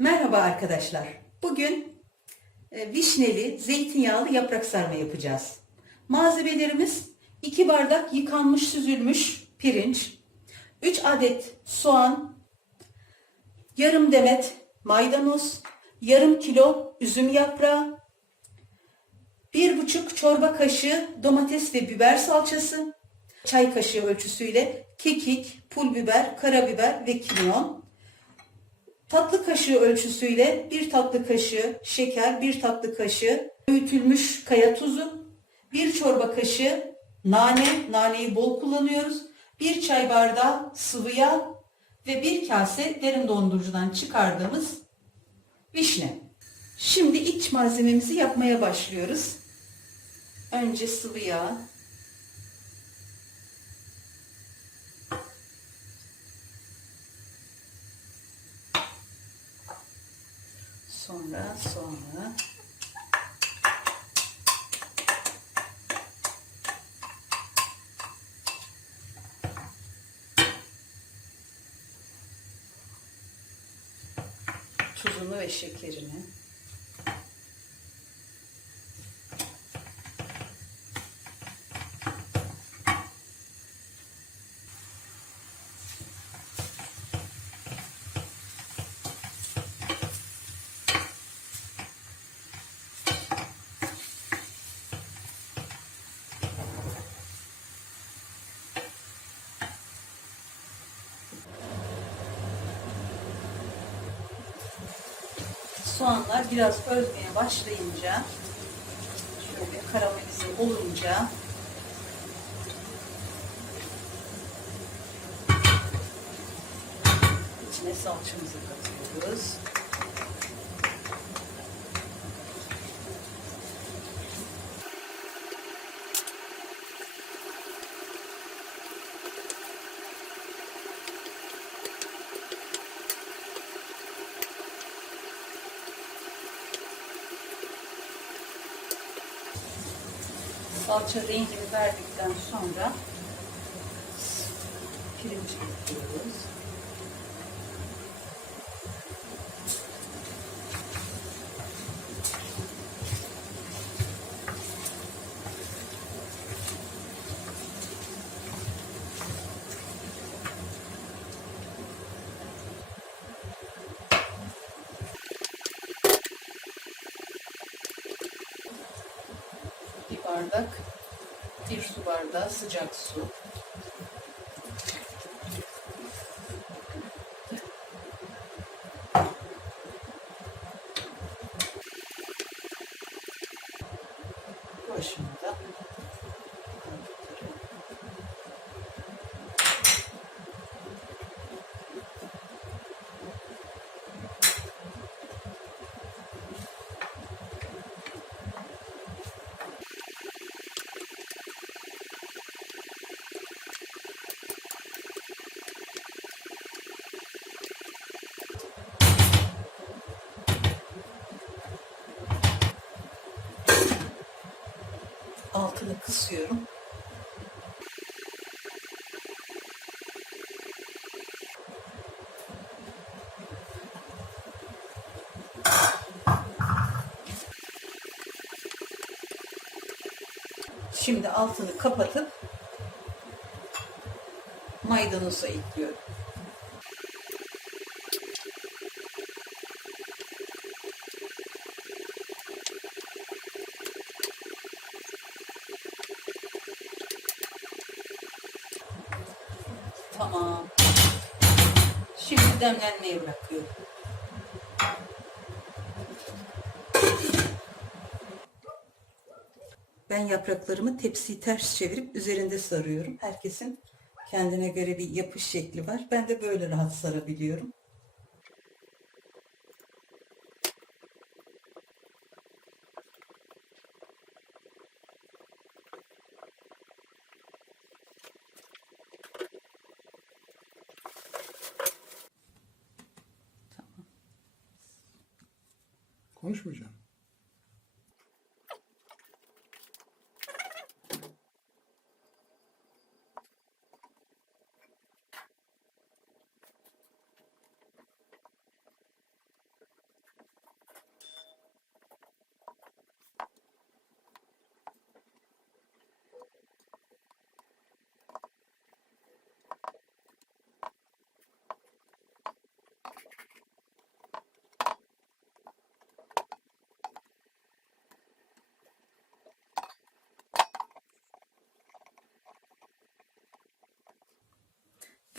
Merhaba arkadaşlar. Bugün e, vişneli zeytinyağlı yaprak sarma yapacağız. Malzemelerimiz 2 bardak yıkanmış süzülmüş pirinç, 3 adet soğan, yarım demet maydanoz, yarım kilo üzüm yaprağı, 1,5 çorba kaşığı domates ve biber salçası, çay kaşığı ölçüsüyle kekik, pul biber, karabiber ve kimyon, Tatlı kaşığı ölçüsüyle bir tatlı kaşığı şeker, bir tatlı kaşığı öğütülmüş kaya tuzu, bir çorba kaşığı nane, naneyi bol kullanıyoruz, bir çay bardağı sıvı yağ ve bir kase derin dondurucudan çıkardığımız vişne. Şimdi iç malzememizi yapmaya başlıyoruz. Önce sıvı yağ, sonra soğanı, tuzunu ve şekerini, soğanlar biraz ölmeye başlayınca şöyle karamelize olunca içine salçamızı katıyoruz. Salça rengini verdikten sonra pirinci ekliyoruz. bir bardak, bir su bardağı sıcak su. Başını altını kısıyorum. Şimdi altını kapatıp maydanozu ekliyorum. Tamam. Şimdi demlenmeye bırakıyorum. Ben yapraklarımı tepsiyi ters çevirip üzerinde sarıyorum. Herkesin kendine göre bir yapış şekli var. Ben de böyle rahat sarabiliyorum. Konuşmayacağım.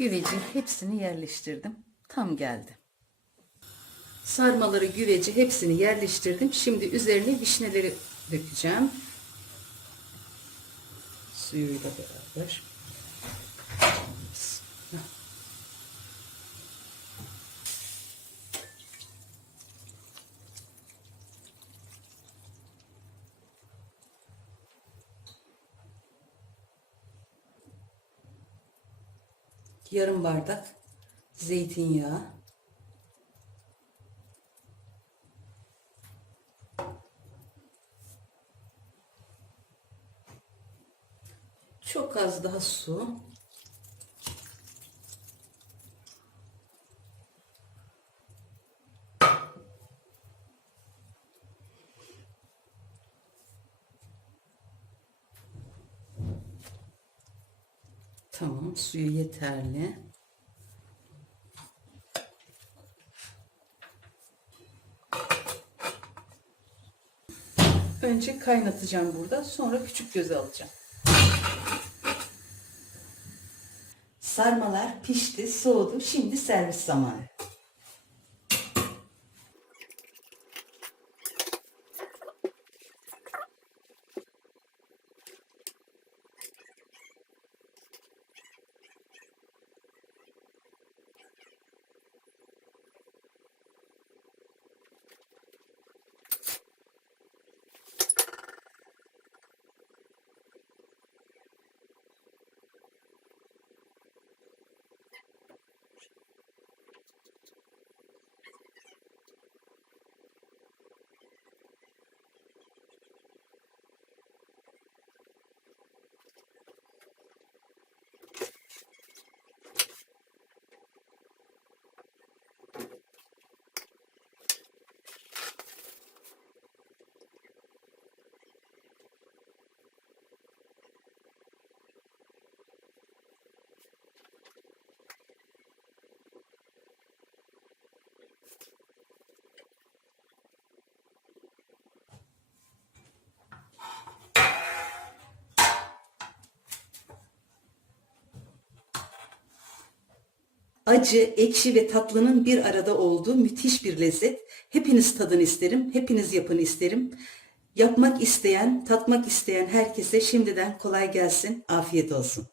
Güveci hepsini yerleştirdim. Tam geldi. Sarmaları, güveci hepsini yerleştirdim. Şimdi üzerine vişneleri dökeceğim. Suyuyla beraber. Yarım bardak zeytinyağı. Çok az daha su. Tamam, suyu yeterli. Önce kaynatacağım burada, sonra küçük göze alacağım. Sarmalar pişti, soğudu. Şimdi servis zamanı. Acı, ekşi ve tatlının bir arada olduğu müthiş bir lezzet. Hepiniz tadın isterim, hepiniz yapın isterim. Yapmak isteyen, tatmak isteyen herkese şimdiden kolay gelsin, afiyet olsun.